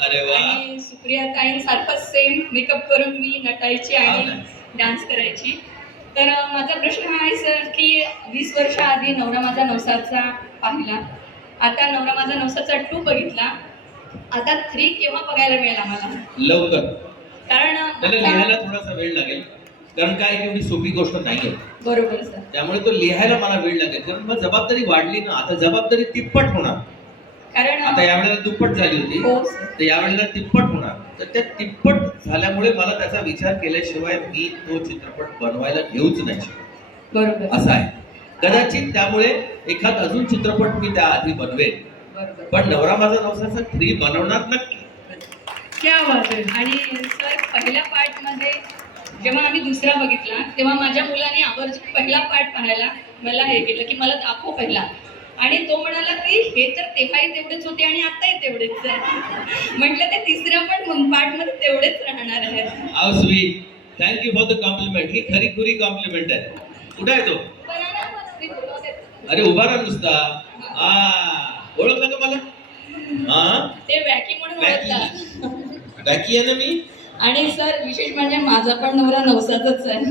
अरे वा. आणि सुप्रिया ताईंसारखंच सेम मेकअप करून मी नटायची आणि डान्स करायची. तर माझा प्रश्न हा आहे सर की 20 वर्ष आधी नवरा माझा नवसाचा पाहिला, आता नवरा माझा नवसाचा 2 बघितला, आता 3 केव्हा बघायला मिळेल आम्हाला? लवकर. कारण त्याला लिहायला थोडासा वेळ लागेल, कारण काय एवढी सोपी गोष्ट नाहीये. बरोबर सर. त्यामुळे तो लिहायला मला वेळ लागेल, कारण मग जबाबदारी वाढली ना, आता जबाबदारी तिप्पट होणार. कारण आता यावेळेला दुप्पट झाली होती, हो सर. तर यावेळेला तिप्पट होणार. तर त्या तिप्पट झाल्यामुळे मला त्याचा विचार केल्याशिवाय मी तो चित्रपट बनवायला घेऊच नाही शकत. बरोबर असं आहे. कदाचित त्यामुळे एखाद अजून चित्रपट मी त्या आधी बनवेन, बरोबर. पण नवरा माझा नवसाचा 3 बनवणार नक्की. क्या बात आहे. आणि सर पहिल्या पार्ट मध्ये जेव्हा आम्ही दुसरा बघितला तेव्हा माझ्या मुलाने आवर्जून पहिला पार्ट पाहायला मला हे केलं की मला दाखव पहिला, आणि तो म्हणाला की हे तर तेव्हाही तेवढेच होते आणि आताही तेवढेच आहे. म्हटलं ते तिसऱ्या पण पार्ट मध्ये तेवढेच राहणार आहे. How sweet. Thank you for the compliment. ही खरी खुरी कॉम्प्लिमेंट आहे. कुठे आहे तो? अरे उभा राहा नुसता. ओळखलं का मला? ते वॅकी म्हणून ओळखला. बाकी आहे ना मी. आणि सर विशेष म्हणजे माझा पण नवरा नवसाचाच आहे.